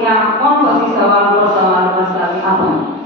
yang mohon bagi sawan bersama dengan apa?